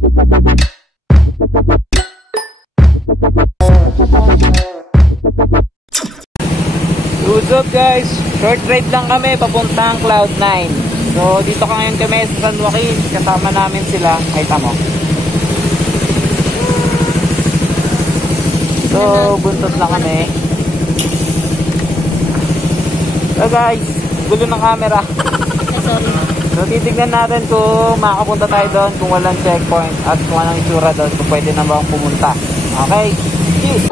What's up guys? Short ride lang kami papuntang Cloud9. So dito ka ngayon kami sa San Joaquin. Kasama namin sila. Ay tamo. So buntot lang kami. So guys, gulo ng camera. Sorry. So titignan natin kung makapunta tayo doon, kung walang checkpoint at kung anong itsura doon, kung pwede na bang pumunta. Okay? Peace!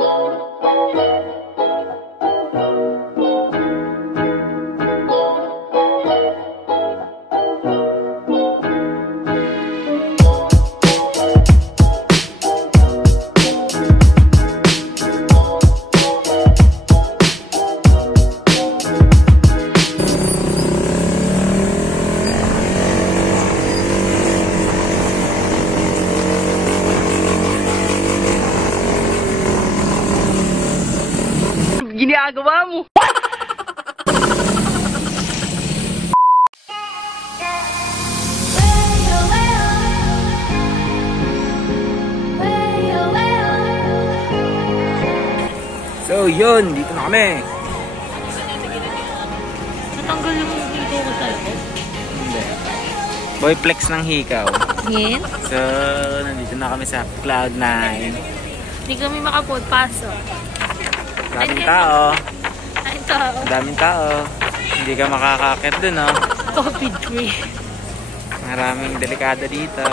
Ginagawa mo. So yun, dito na kami. Natanggal yung video ko talaga. Hindi. Boy flex ng hikaw. Yes. So nandito na kami sa Cloud9. Hindi kami makapagpasok. Daming tao. Ay, tao. Daming tao. Hindi ka makakakit dun, oh. Coffee tree. Maraming delikado dito.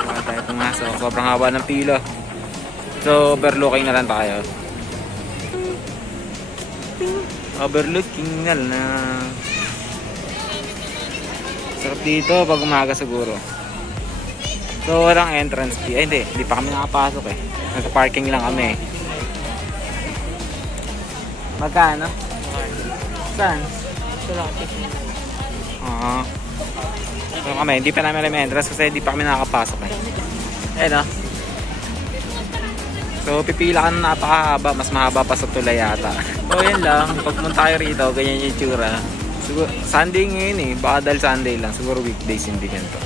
Baka tayo pumasok. Sobrang haba ng pila. So, overlooking na lang tayo. Overlooking na lang. Sarap dito pag umaga siguro. So, walang entrance fee. Ay, hindi pa kami nakapasok eh. Nagpa-parking lang kami. Magkano? Saan? Ito lang. Oo. So kami, hindi pa namin alam yung entrance kasi hindi pa kami nakakapasok eh. Ayun o. So pipila ka na napakahaba, mas mahaba pa sa tulay yata. So yun lang, pagpunta kayo rito, ganyan yung tsura. Siguro, Sunday ngayon eh, baka dahil Sunday lang, siguro weekdays hindi ganito.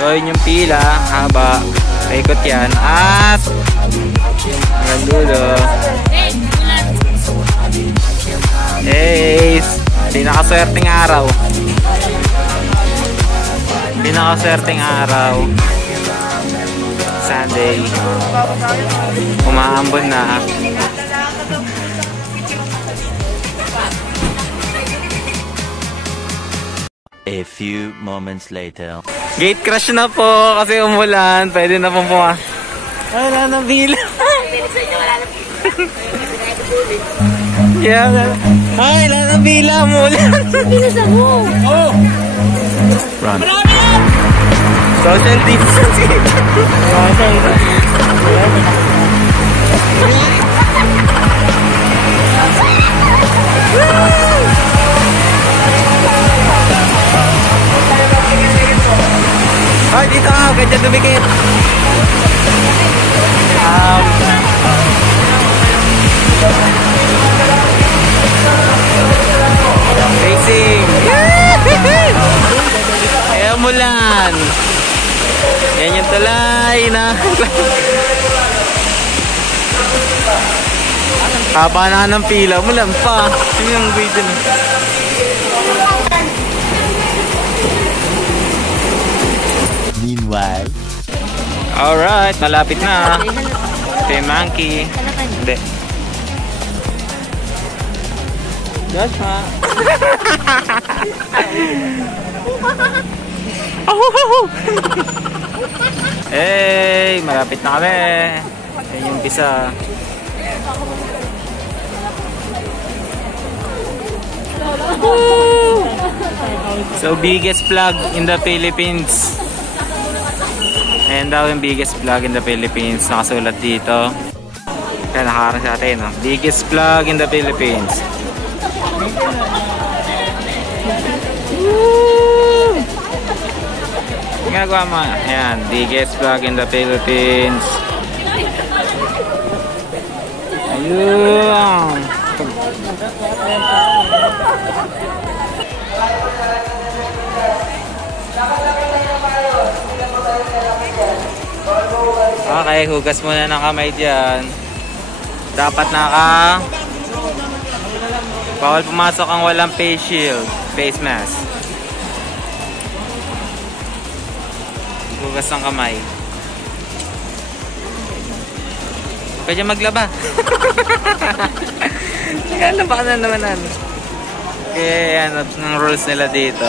So yun yung pila, haba, paikot yan, at hanggang dulo. Hey, pinakaswerteng araw. Pinakaswerteng araw. Sunday. Umaambon na. A few moments later. Gate crash na po kasi umulan. Pwede na pong pumasok. Ay, wala nang pila. Ay, wala nang pila. Umulan. Bilisan mo. Oh! Run. Social distancing. Ay, dito nga, ganyan dumikit. Racing. Kaya mulan. Yan yung tulay na. Haba na ng pila, mulan pa. Yun yung video na. Meanwhile. Alright, malapit na. Ito yung monkey. Hindi. Joshua. Hey, malapit na kami. Yan yung pisa. So biggest vlog in the Philippines. Ayan daw yung biggest vlog in the Philippines. Nakasulat dito. Kaya nakakarang sa atin, no? Biggest vlog in the Philippines. Ginagawa mo. Ayan, biggest vlog in the Philippines. Ayun. Okay, hugas muna ng kamay dyan. Dapat bawal pumasok ang walang face shield, face mask. Hugas ng kamay. Pwede maglaba. Laba ka na naman. Okay, ano ng rules nila dito.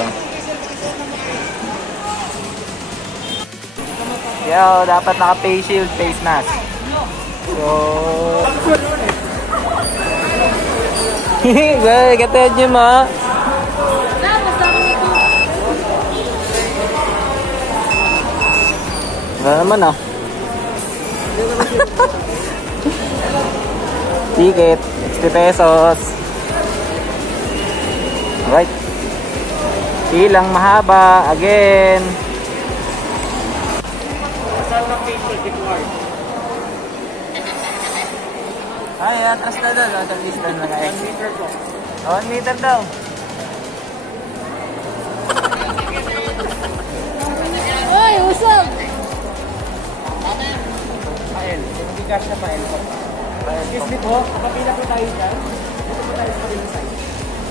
Yo, dapat naka-face shield, face mask. So... Hehehe, katad nyo ma. Wala naman ah. Ticket, 60 pesos. Alright. Ilang mahaba, again. Ay, atras na doon. At least doon na kayo. 1 meter po. 1 meter daw. Ay, usap! Pael. Hindi cash na pael po. Excuse me po, kapapila po tayo dyan. Dito po tayo sa kabilang side.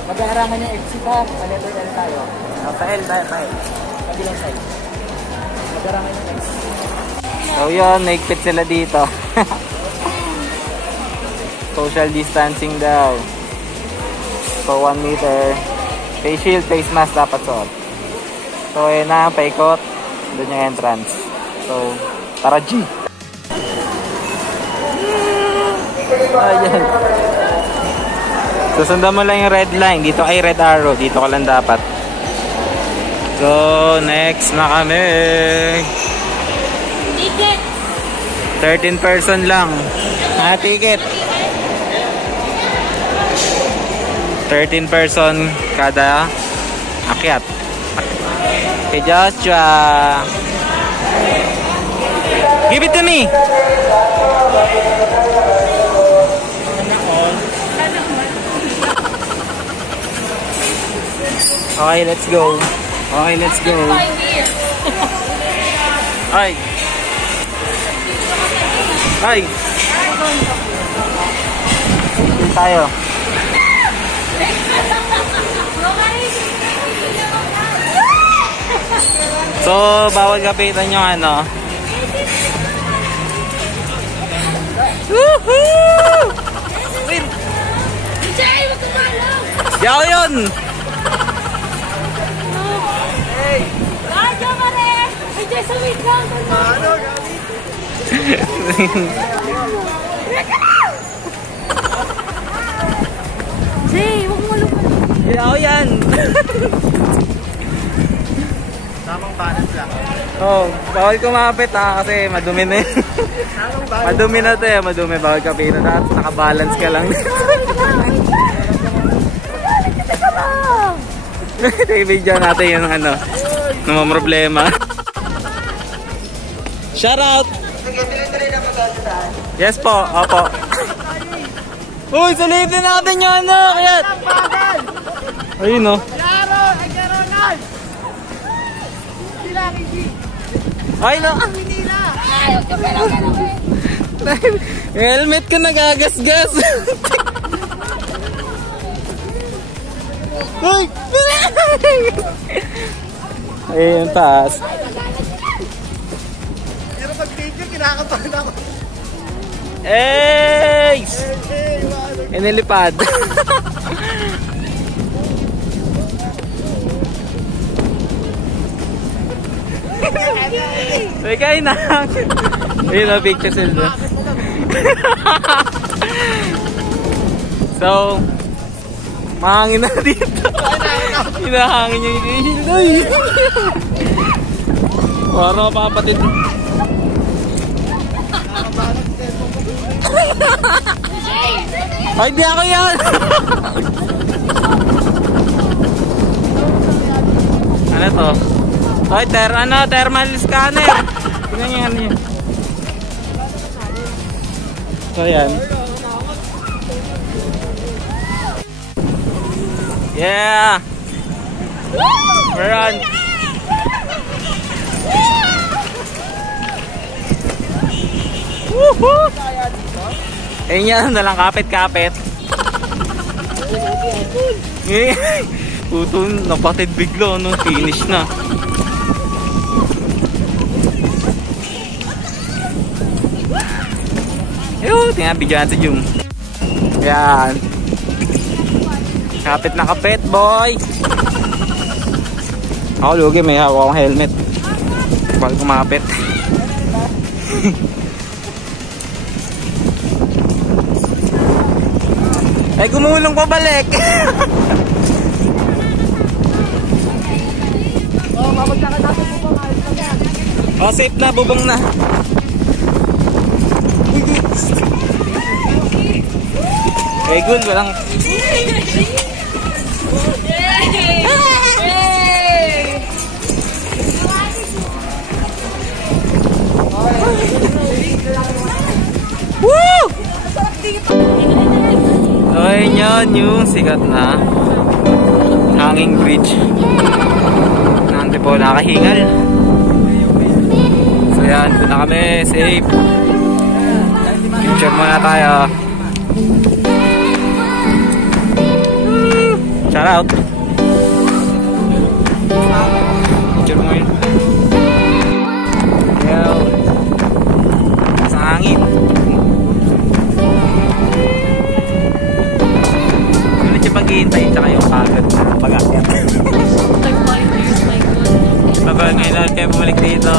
Mag-aaraman yung FC po. Letter L tayo. Pael. Kabilang side. Mag-aaraman yung FC. So yun, naigpit sila dito. Social distancing daw. So 1 meter. Face shield, face mask dapat suot. So ayun na, paikot. Doon yung entrance. So, tara G! Ayan. Susundan mo lang yung red line. Dito ay red arrow. Dito ka lang dapat. So, next na kami. Ticket! 13 person lang. Ticket. 13 person kada akyat. Okay, Joshua. Give it to me. Okay, let's go. Ay. Tayo. So, bawal kapitan yung ano. Woohoo! Win! Jay, wag kang malaw! Di ako yun! Hey! Radyo ka rin! Ay, Jay, sa wait lang! Ano, Jay, wag mo lupa! Di ako yan! Tamang balance lang. Oh, bawal kumapit kasi madumi na yun. Madumi na to eh, madumi. Bawal kapitan. Tapos nakabalance ka lang. I-video natin yung ano, ng problema. Shout out! Yes po, opo. Uy, sulitin natin yung ano, kayat! Ayun no. Ay no! Ay, wag ka malaw! Helmet ko nagagasgas! Uy! Ayun, taas. Pero pag video, kinakabahan ako. Ace! Inilipad. May kain na. Ayun na, picture sila. So, mahangin na dito. Hinahangin yung shield. Parang mapapatid. Ay, di ako yan! Ano to? Oy, thermal scanner. Tingnan niyo yan yun. So, yan. Yeah! We're on! Woohoo! Ayun yan, dalang kapit-kapit. Puto, napatid biglo, no? Finish na. Ayun, tingnan, bigyan natin yung. Yan. Kapit na kapit, boy! Ako, lugi, may hawak akong helmet. Bakit kumapit? Ay, gumulong pa balik! Oh, mabagsakan natin po ba? Maayos lang yan. Oh, safe na, bubong na. Okay, good, walang... Woo! So, ayun yun, yung sikat na hanging bridge na Antipolo, nakahingal. So yan, doon na kami, safe. Picture muna tayo. Shout out. Picture mo yun. Yo. Sa hangin. Ganun siya paghihintay, tsaka yung pagod na pag-akyat. Like 5 years, my God. Sabay, ngayon lang kayo bumalik dito.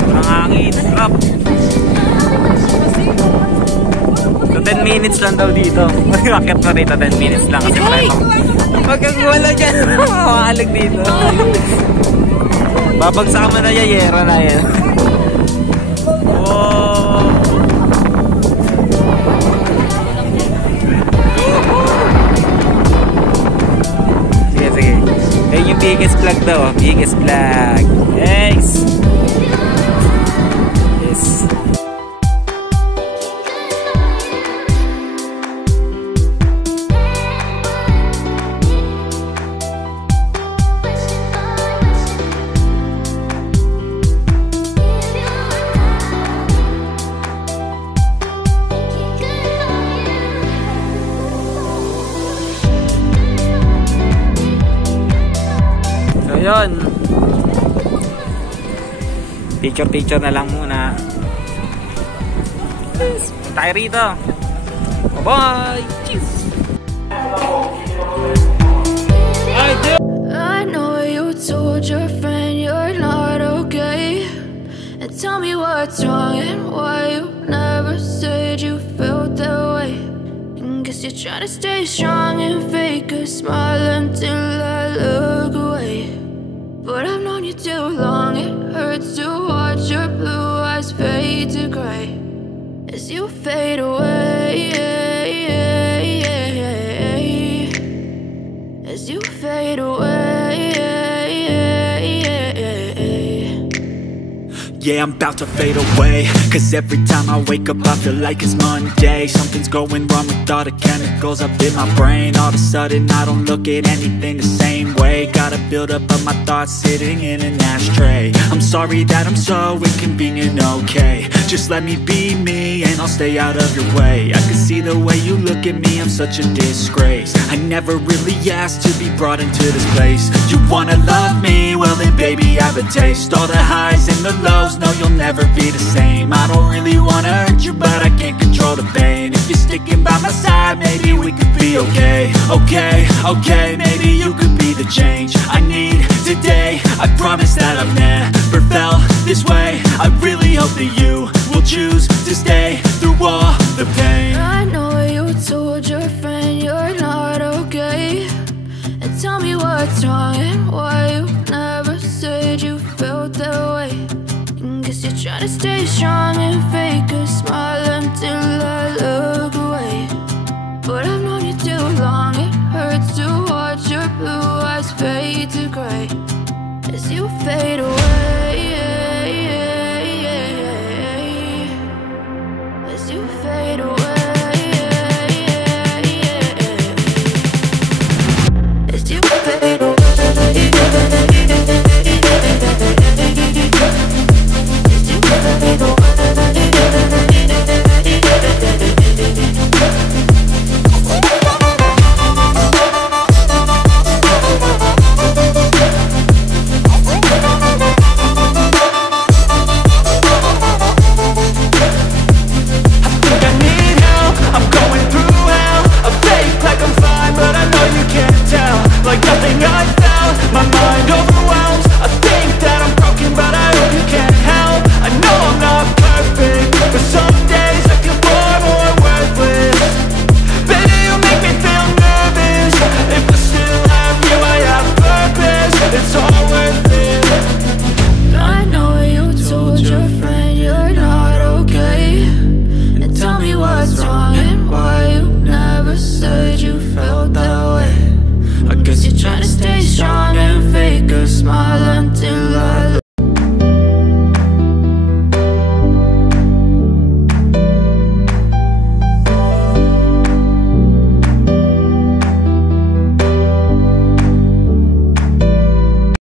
Sobrang hangin. Crap. So 10 minutes lang daw dito. Mag-akyat na rito, 10 minutes lang. Kasi wag kang wala dyan. Makalig dito. Babagsak mo na yan, yera na yan. Wow. Sige, sige. Ayun yung biggest vlog daw. Biggest vlog. Yes. Yes. Yun. Picture na lang muna. Tayo rito. Bye-bye. Cheers. I know you told your friend you're not okay, and tell me what's wrong and why you never said you felt that way. And guess you're trying to stay strong and fake a smile until I look away. But I've known you too long, it hurts to watch your blue eyes fade to gray as you fade away, as you fade away. Yeah, I'm about to fade away, cause every time I wake up I feel like it's Monday. Something's going wrong with all the chemicals up in my brain. All of a sudden I don't look at anything the same way. Gotta build up of my thoughts sitting in an ashtray. I'm sorry that I'm so inconvenient, okay. Just let me be me and I'll stay out of your way. I can see the way you look at me, I'm such a disgrace. I never really asked to be brought into this place. You wanna love me? Well then baby I have a taste. All the highs and the lows, no you'll never be the same. I don't really wanna hurt you but I can't control the pain. If you're sticking by my side maybe we could be okay. Okay, okay, maybe you could be the change I need today. I promise that I've never felt this way. I really hope that you will choose to stay through all the pain. I know you told your friend you're not okay, and tell me what's wrong and why you never said you felt that way. And guess you're trying to stay strong and fake a smile